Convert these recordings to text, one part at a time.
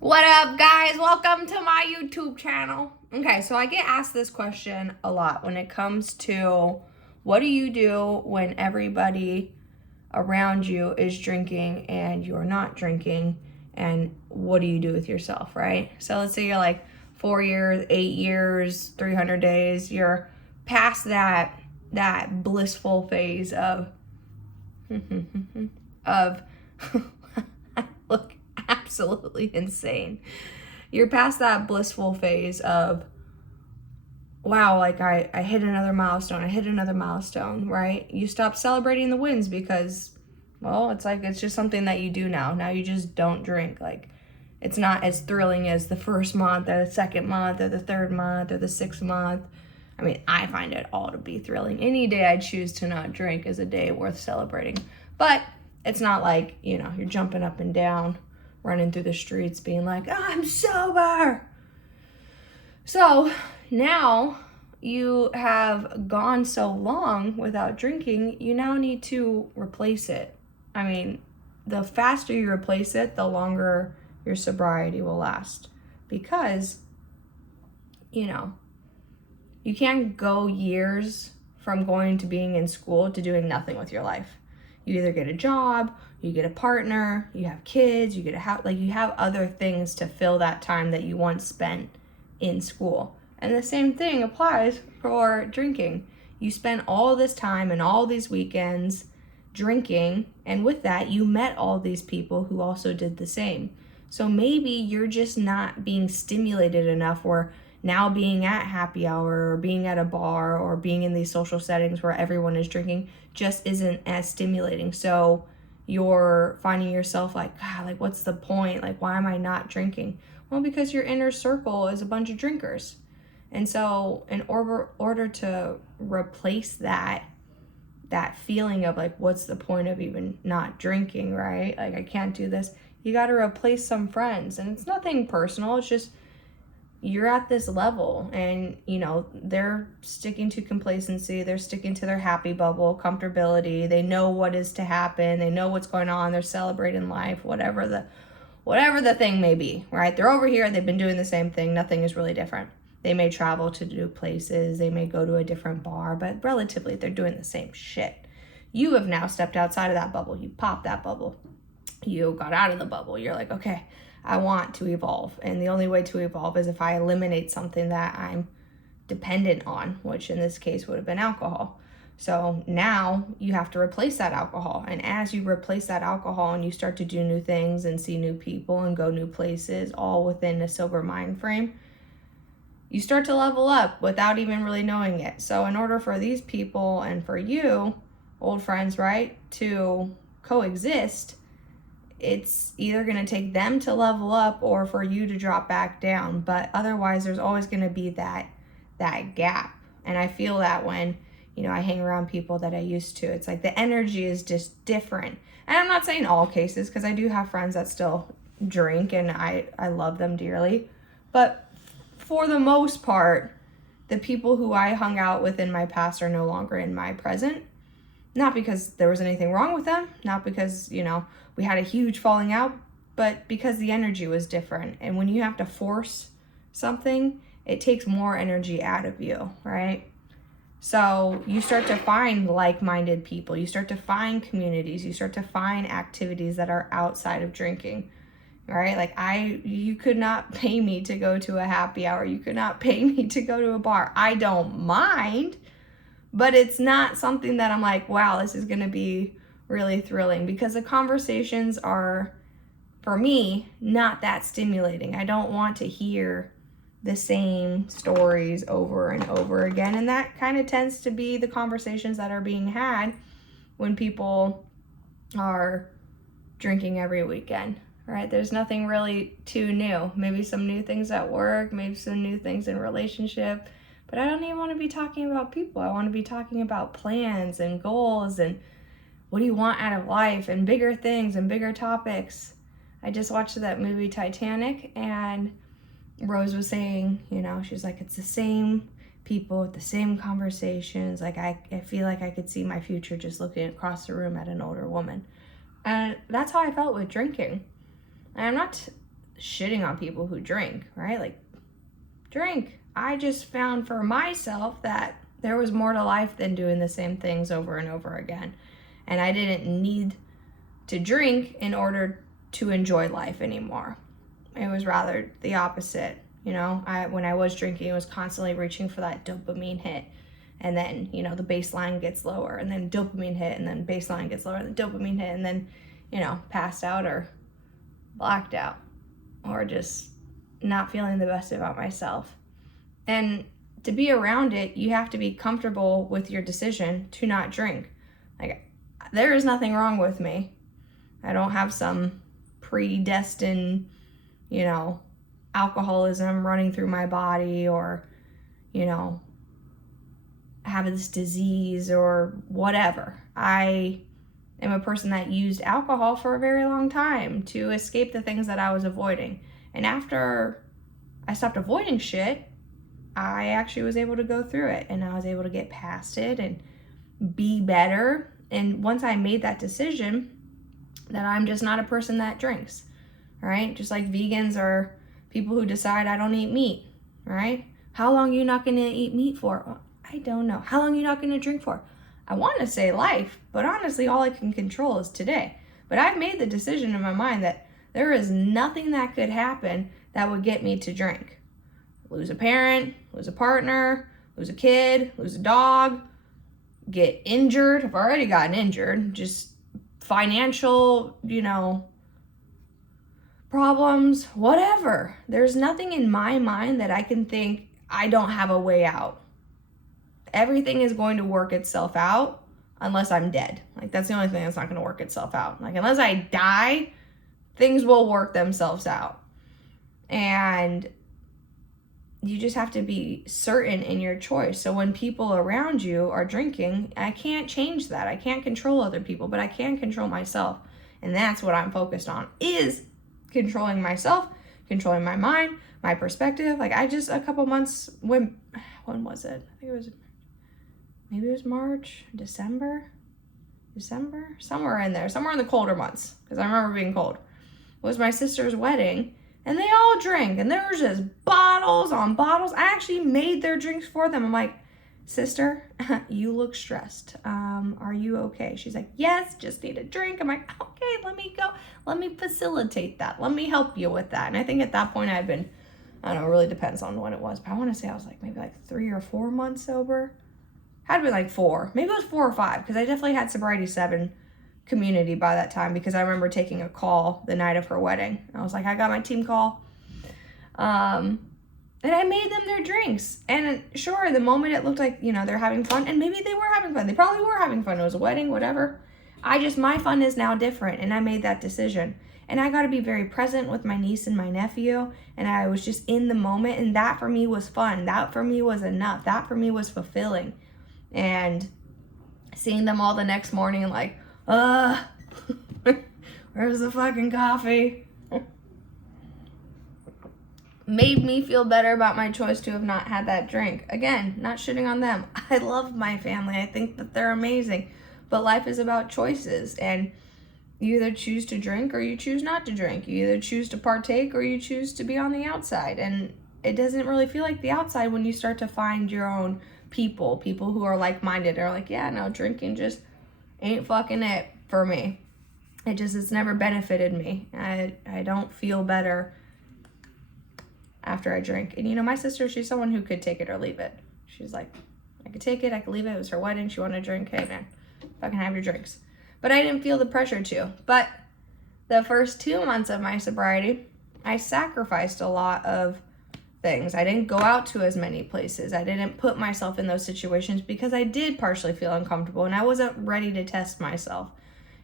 What up, guys? Welcome to my YouTube channel. Okay, so I get asked this question a lot when it comes to what do you do when everybody around you is drinking and you're not drinking, and what do you do with yourself, right? So let's say you're like 4 years, 8 years, 300 days, you're past that blissful phase of of look absolutely insane. You're past that blissful phase of, wow, like I hit another milestone, right? You stop celebrating the wins because, well, it's just something that you do now. Now you just don't drink. Like, it's not as thrilling as the first month or the second month or the third month or the sixth month. I mean, I find it all to be thrilling. Any day I choose to not drink is a day worth celebrating. But it's not like, you're jumping up and down, running through the streets being like, oh, I'm sober. So now you have gone so long without drinking, you now need to replace it. I mean, the faster you replace it, the longer your sobriety will last. Because, you can't go years from going to being in school to doing nothing with your life. You either get a job, you get a partner, you have kids, you get a house, like you have other things to fill that time that you once spent in school. And the same thing applies for drinking. You spent all this time and all these weekends drinking, and with that, you met all these people who also did the same. So maybe you're just not being stimulated enough, where now being at happy hour or being at a bar or being in these social settings where everyone is drinking just isn't as stimulating. So you're finding yourself like, God, like what's the point? Like, why am I not drinking? Well, because your inner circle is a bunch of drinkers. And so in order to replace that feeling of like, what's the point of even not drinking, right? Like, I can't do this. You got to replace some friends. And it's nothing personal. It's just you're at this level and, they're sticking to complacency. They're sticking to their happy bubble, comfortability. They know what is to happen. They know what's going on. They're celebrating life, whatever the thing may be, right? They're over here. They've been doing the same thing. Nothing is really different. They may travel to new places. They may go to a different bar, but relatively they're doing the same shit. You have now stepped outside of that bubble. You popped that bubble. You got out of the bubble. You're like, okay, I want to evolve. And the only way to evolve is if I eliminate something that I'm dependent on, which in this case would have been alcohol. So now you have to replace that alcohol. And as you replace that alcohol and you start to do new things and see new people and go new places, all within a sober mind frame, you start to level up without even really knowing it. So in order for these people and for you, old friends, right, to coexist, it's either going to take them to level up or for you to drop back down. But otherwise, there's always going to be that gap. And I feel that when, I hang around people that I used to. It's like the energy is just different. And I'm not saying all cases, because I do have friends that still drink and I love them dearly. But for the most part, the people who I hung out with in my past are no longer in my present. Not because there was anything wrong with them, not because, we had a huge falling out, but because the energy was different. And when you have to force something, it takes more energy out of you, right? So you start to find like-minded people. You start to find communities. You start to find activities that are outside of drinking, right? Like you could not pay me to go to a happy hour. You could not pay me to go to a bar. I don't mind, but it's not something that I'm like, wow, this is going to be really thrilling, because the conversations are, for me, not that stimulating. I don't want to hear the same stories over and over again. And that kind of tends to be the conversations that are being had when people are drinking every weekend, right? There's nothing really too new. Maybe some new things at work, maybe some new things in relationship. But I don't even want to be talking about people. I want to be talking about plans and goals and what do you want out of life and bigger things and bigger topics. I just watched that movie Titanic, and Rose was saying, she's like, it's the same people with the same conversations. Like, I feel like I could see my future just looking across the room at an older woman. And that's how I felt with drinking. And I'm not shitting on people who drink, right? Like, drink. I just found for myself that there was more to life than doing the same things over and over again. And I didn't need to drink in order to enjoy life anymore. It was rather the opposite. You know, when I was drinking, it was constantly reaching for that dopamine hit. And then, you know, the baseline gets lower, and then dopamine hit, and then baseline gets lower, and the dopamine hit, and then, you know, passed out or blacked out or just not feeling the best about myself. And to be around it, you have to be comfortable with your decision to not drink. Like, there is nothing wrong with me. I don't have some predestined, you know, alcoholism running through my body, or, you know, have this disease or whatever. I am a person that used alcohol for a very long time to escape the things that I was avoiding. And after I stopped avoiding shit, I actually was able to go through it, and I was able to get past it and be better. And once I made that decision that I'm just not a person that drinks, right? Just like vegans are people who decide I don't eat meat, right? How long are you not going to eat meat for? Well, I don't know. How long are you not going to drink for? I want to say life, but honestly, all I can control is today. But I've made the decision in my mind that there is nothing that could happen that would get me to drink. Lose a parent, lose a partner, lose a kid, lose a dog, get injured. I've already gotten injured. Just financial, you know, problems, whatever. There's nothing in my mind that I can think I don't have a way out. Everything is going to work itself out unless I'm dead. Like, that's the only thing that's not going to work itself out. Like, unless I die, things will work themselves out. And you just have to be certain in your choice. So when people around you are drinking, I can't change that. I can't control other people, but I can control myself. And that's what I'm focused on, is controlling myself, controlling my mind, my perspective. Like, I just, a couple months, when was it? I think maybe it was March, December, somewhere in there, somewhere in the colder months, because I remember being cold. It was my sister's wedding, and they all drank, and there was just bottles on bottles. I actually made their drinks for them. I'm like, sister, you look stressed. Are you okay? She's like, yes, just need a drink. I'm like, okay, let me go. Let me facilitate that. Let me help you with that. And I think at that point I'd been, I don't know, it really depends on when it was, but I want to say I was like maybe like 3 or 4 months sober. Had been like 4. Maybe it was 4 or 5, because I definitely had Sobriety 7 community by that time, because I remember taking a call the night of her wedding. I was like, I got my team call. And I made them their drinks. And sure, in the moment it looked like, you know, they're having fun, and maybe they were having fun. They probably were having fun. It was a wedding, whatever. My fun is now different, and I made that decision. And I got to be very present with my niece and my nephew, and I was just in the moment, and that for me was fun. That for me was enough. That for me was fulfilling. And seeing them all the next morning and like, where's the fucking coffee? Made me feel better about my choice to have not had that drink. Again, not shitting on them. I love my family. I think that they're amazing. But life is about choices, and you either choose to drink or you choose not to drink. You either choose to partake or you choose to be on the outside. And it doesn't really feel like the outside when you start to find your own people who are like-minded, are like, yeah, no, drinking just ain't fucking it for me. It's never benefited me. I don't feel better after I drink. And you know, my sister, she's someone who could take it or leave it. She's like, I could take it, I could leave it. It was her wedding. She wanted to drink. Hey man, fucking have your drinks. But I didn't feel the pressure to. But the first 2 months of my sobriety, I sacrificed a lot of things. I didn't go out to as many places. I didn't put myself in those situations because I did partially feel uncomfortable and I wasn't ready to test myself.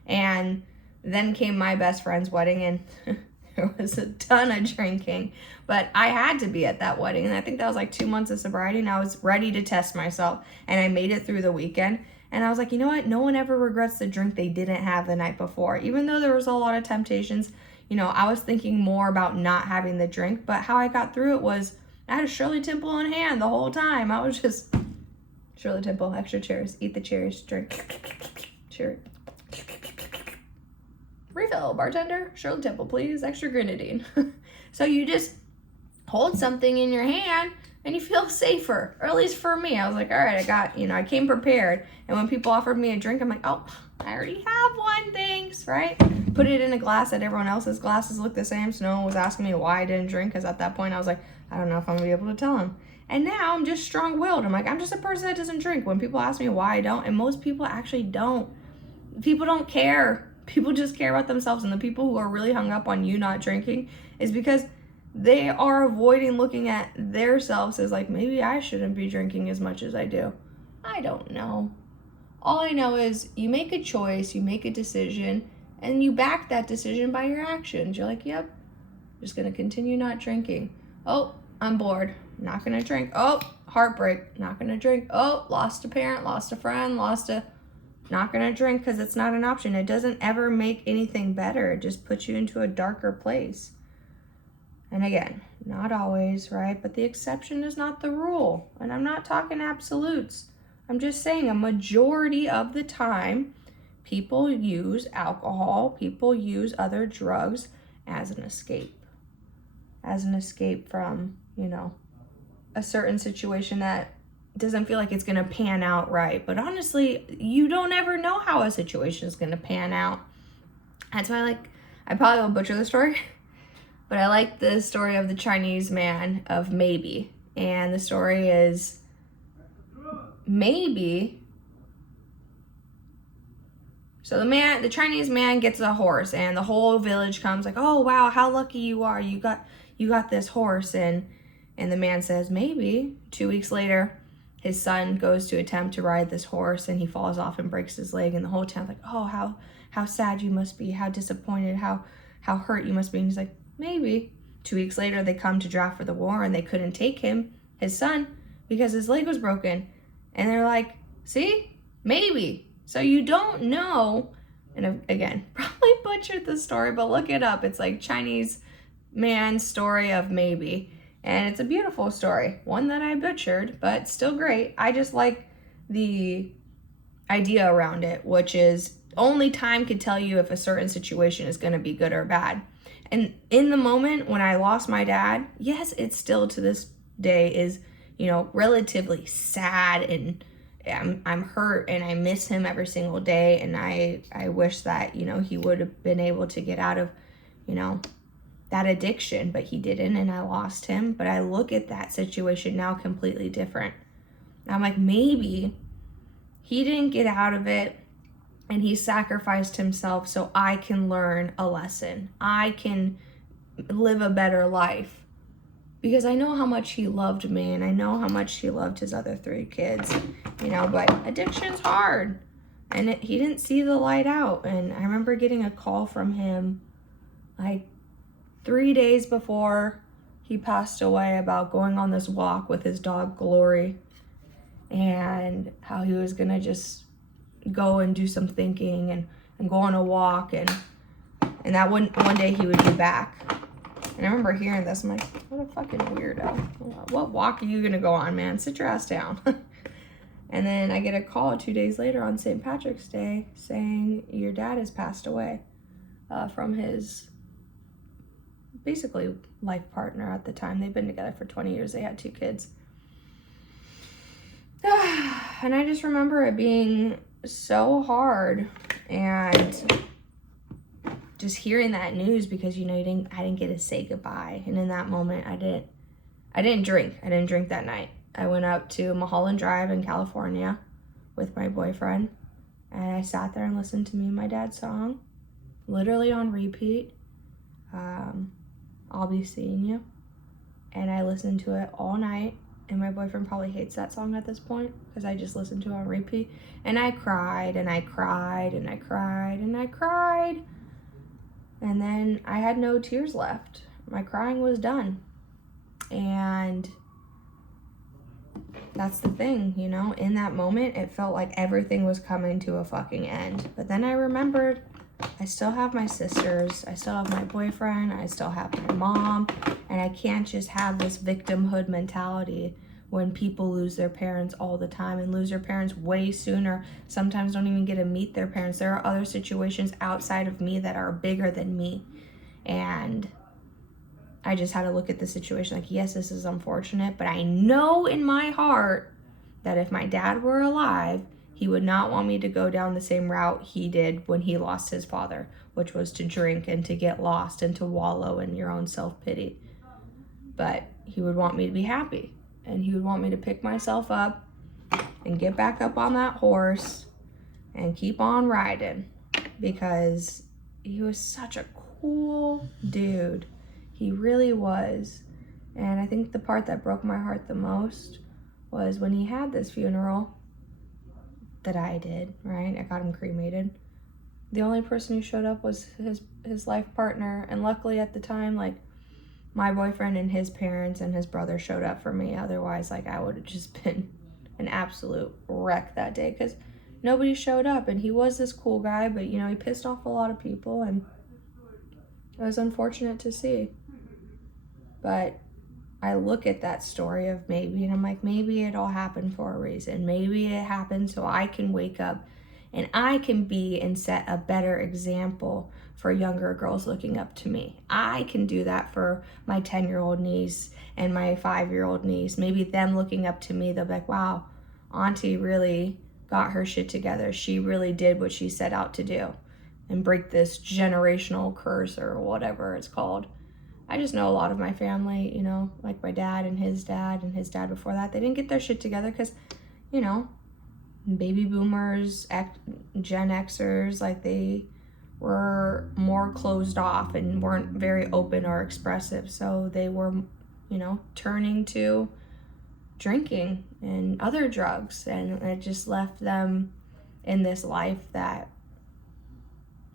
And then came my best friend's wedding, and there was a ton of drinking, but I had to be at that wedding. And I think that was like 2 months of sobriety, and I was ready to test myself, and I made it through the weekend. And I was like, you know what? No one ever regrets the drink they didn't have the night before. Even though there was a lot of temptations, you know, I was thinking more about not having the drink, but how I got through it was I had a Shirley Temple in hand the whole time. I was just, Shirley Temple, extra cherries, eat the cherries, drink, cherry. Refill, bartender, Shirley Temple, please, extra grenadine. So you just hold something in your hand and you feel safer. Or at least for me, I was like, all right, I got, I came prepared. And when people offered me a drink, I'm like, oh, I already have one, thanks, right? Put it in a glass that everyone else's glasses look the same, so no one was asking me why I didn't drink, because at that point I was like, I don't know if I'm gonna be able to tell them. And now I'm just strong-willed. I'm like, I'm just a person that doesn't drink. When people ask me why I don't, and most people actually don't. People don't care. People just care about themselves, and the people who are really hung up on you not drinking is because they are avoiding looking at themselves as like, maybe I shouldn't be drinking as much as I do. I don't know. All I know is you make a choice, you make a decision, and you back that decision by your actions. You're like, yep, I'm just gonna continue not drinking. Oh, I'm bored, not gonna drink. Oh, heartbreak, not gonna drink. Oh, lost a parent, lost a friend, not gonna drink, because it's not an option. It doesn't ever make anything better. It just puts you into a darker place. And again, not always, right? But the exception is not the rule. And I'm not talking absolutes. I'm just saying a majority of the time, people use alcohol, people use other drugs as an escape from, a certain situation that doesn't feel like it's going to pan out right. But honestly, you don't ever know how a situation is going to pan out. That's why I probably will butcher the story, but I like the story of the Chinese man of maybe. And the story is, maybe. So the Chinese man gets a horse, and the whole village comes like, oh wow, how lucky you are. You got this horse. And the man says, maybe. 2 weeks later, his son goes to attempt to ride this horse, and he falls off and breaks his leg. And the whole town's like, oh, how sad you must be, how disappointed, how hurt you must be. And he's like, maybe. 2 weeks later, they come to draft for the war, and they couldn't take his son, because his leg was broken. And they're like, see, maybe. So you don't know. And again, probably butchered the story, but look it up. It's like Chinese man story of maybe. And it's a beautiful story. One that I butchered, but still great. I just like the idea around it, which is only time could tell you if a certain situation is going to be good or bad. And in the moment when I lost my dad, yes, it's still to this day is, relatively sad, and I'm hurt, and I miss him every single day. And I wish that, he would have been able to get out of, that addiction, but he didn't, and I lost him. But I look at that situation now completely different. I'm like, maybe he didn't get out of it, and he sacrificed himself so I can learn a lesson. I can live a better life. Because I know how much he loved me, and I know how much he loved his other 3 kids, but addiction's hard. And he didn't see the light out. And I remember getting a call from him 3 days before he passed away about going on this walk with his dog, Glory, and how he was going to just go and do some thinking and go on a walk. And that one day he would be back. And I remember hearing this, I'm like, what a fucking weirdo. What walk are you gonna go on, man? Sit your ass down. And then I get a call 2 days later on St. Patrick's Day saying your dad has passed away from his basically life partner at the time. They've been together for 20 years. They had 2 kids. And I just remember it being so hard, and just hearing that news, because I didn't get to say goodbye. And in that moment, I didn't drink. I didn't drink that night. I went up to Mulholland Drive in California with my boyfriend, and I sat there and listened to me and my dad's song, literally on repeat. I'll Be Seeing You. And I listened to it all night. And my boyfriend probably hates that song at this point, because I just listened to it on repeat. And I cried, and I cried, and I cried, and I cried. And then I had no tears left. My crying was done. And that's the thing, in that moment, it felt like everything was coming to a fucking end. But then I remembered I still have my sisters, I still have my boyfriend, I still have my mom, and I can't just have this victimhood mentality when people lose their parents all the time, and lose their parents way sooner, sometimes don't even get to meet their parents. There are other situations outside of me that are bigger than me, and I just had to look at the situation like, yes, this is unfortunate, but I know in my heart that if my dad were alive, he would not want me to go down the same route he did when he lost his father, which was to drink and to get lost and to wallow in your own self-pity. But he would want me to be happy, and he would want me to pick myself up and get back up on that horse and keep on riding, because he was such a cool dude. He really was. And I think the part that broke my heart the most was when he had this funeral that I did, right? I got him cremated. The only person who showed up was his life partner. And luckily at the time, like, my boyfriend and his parents and his brother showed up for me. Otherwise, like, I would have just been an absolute wreck that day, because nobody showed up. And he was this cool guy, but, you know, he pissed off a lot of people, and it was unfortunate to see. But I look at that story of maybe, and I'm like, maybe it all happened for a reason. Maybe it happened so I can wake up and I can be and set a better example for younger girls looking up to me. I can do that for my 10-year-old niece and my 5-year-old niece. Maybe them looking up to me, they'll be like, wow, Auntie really got her shit together. She really did what she set out to do and break this generational curse or whatever it's called. I just know a lot of my family, you know, like my dad and his dad before that, they didn't get their shit together because, you know, baby boomers, Gen Xers, like, they were more closed off and weren't very open or expressive. So they were, you know, turning to drinking and other drugs, and it just left them in this life that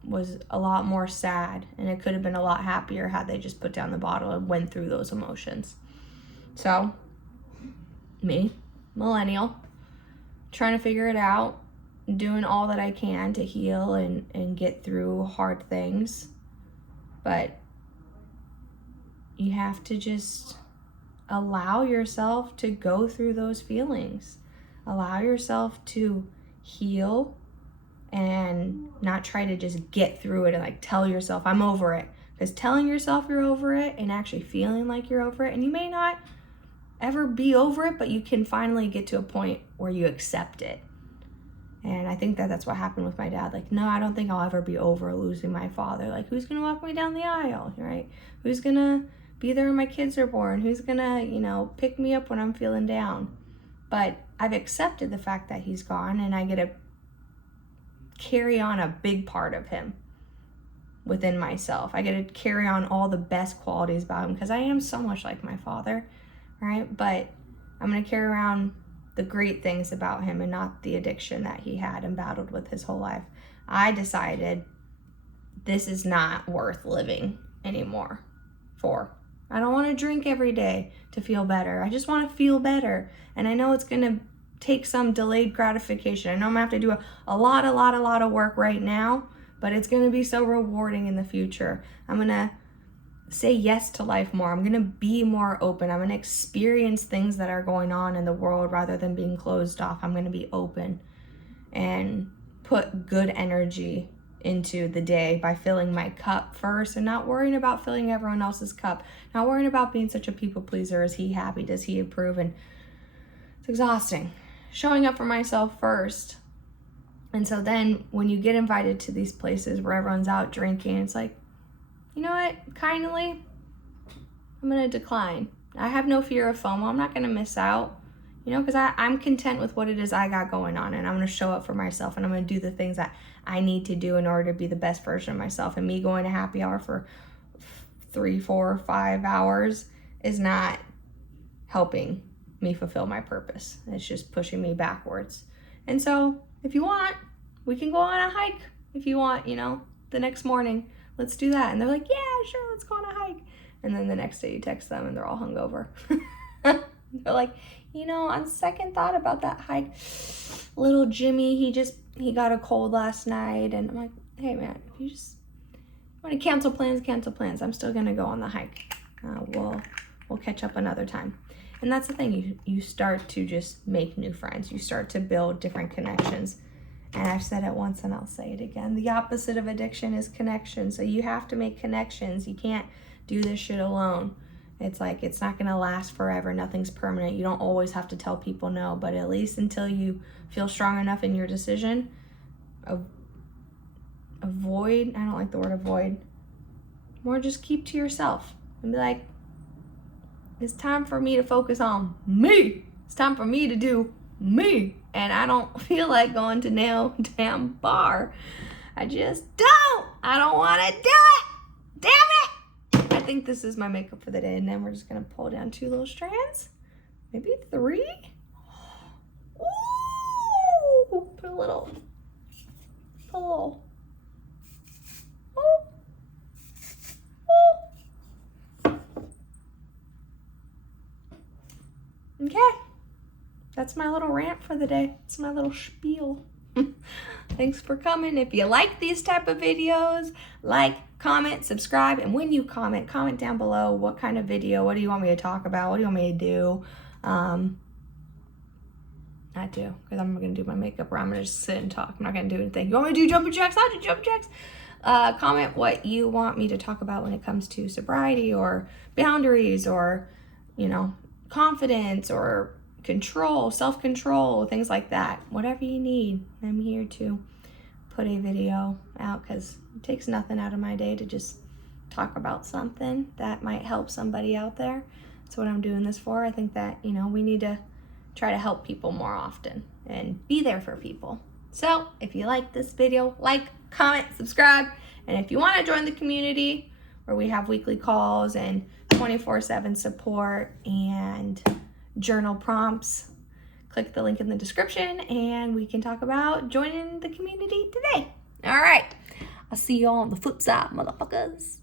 was a lot more sad, and it could have been a lot happier had they just put down the bottle and went through those emotions. So, me, millennial, trying to figure it out, doing all that I can to heal and get through hard things. But you have to just allow yourself to go through those feelings. Allow yourself to heal and not try to just get through it and like tell yourself I'm over it. Because telling yourself you're over it and actually feeling like you're over it, and you may not ever be over it, but you can finally get to a point where you accept it. And I think that that's what happened with my dad. Like, no, I don't think I'll ever be over losing my father. Like, who's gonna walk me down the aisle, right? Who's gonna be there when my kids are born? Who's gonna, you know, pick me up when I'm feeling down? But I've accepted the fact that he's gone, and I get to carry on a big part of him within myself. I get to carry on all the best qualities about him, because I am so much like my father, right? But I'm going to carry around the great things about him and not the addiction that he had and battled with his whole life. I decided this is not worth living anymore for. I don't want to drink every day to feel better. I just want to feel better. And I know it's going to take some delayed gratification. I know I'm gonna have to do a lot of work right now, but it's gonna be so rewarding in the future. I'm gonna say yes to life more. I'm gonna be more open. I'm gonna experience things that are going on in the world rather than being closed off. I'm gonna be open and put good energy into the day by filling my cup first and not worrying about filling everyone else's cup. Not worrying about being such a people pleaser. Is he happy? Does he approve? And it's exhausting. Showing up for myself first. And so then when you get invited to these places where everyone's out drinking, it's like, you know what, kindly, I'm going to decline. I have no fear of FOMO. I'm not going to miss out, you know, because I'm content with what it is I got going on, and I'm going to show up for myself, and I'm going to do the things that I need to do in order to be the best version of myself. And me going to happy hour for 3, 4, 5 hours is not helping me fulfill my purpose. It's just pushing me backwards. And so if you want, we can go on a hike if you want, you know, the next morning. Let's do that. And they're like, yeah, sure, let's go on a hike. And then the next day you text them and they're all hungover. They're like, you know, on second thought about that hike, little Jimmy, he got a cold last night. And I'm like, hey man, if you just want to cancel plans. I'm still gonna go on the hike. We'll catch up another time. And that's the thing, you start to just make new friends. You start to build different connections. And I've said it once and I'll say it again. The opposite of addiction is connection. So you have to make connections. You can't do this shit alone. It's like, it's not gonna last forever. Nothing's permanent. You don't always have to tell people no, but at least until you feel strong enough in your decision, avoid, I don't like the word avoid, more just keep to yourself and be like, it's time for me to focus on me. It's time for me to do me. And I don't feel like going to nail damn bar. I just don't. I don't want to do it. Damn it. I think this is my makeup for the day. And then we're just going to pull down 2 little strands. Maybe 3. Ooh. Put a little. Ooh. Okay, that's my little rant for the day. It's my little spiel. Thanks for coming. If you like these type of videos, like, comment, subscribe, and when you comment down below what kind of video, what do you want me to talk about, what do you want me to do? Not do, because I'm going to do my makeup, or I'm going to just sit and talk. I'm not going to do anything. You want me to do jumping jacks? I'll do jumping jacks. Comment what you want me to talk about when it comes to sobriety or boundaries or, you know, confidence or control, self-control, things like that. Whatever you need, I'm here to put a video out, because it takes nothing out of my day to just talk about something that might help somebody out there. That's what I'm doing this for. I think that, you know, we need to try to help people more often and be there for people. So if you like this video, like, comment, subscribe, and if you want to join the community where we have weekly calls and 24/7 support and journal prompts, click the link in the description and we can talk about joining the community today. All right, I'll see you all on the flip side, motherfuckers.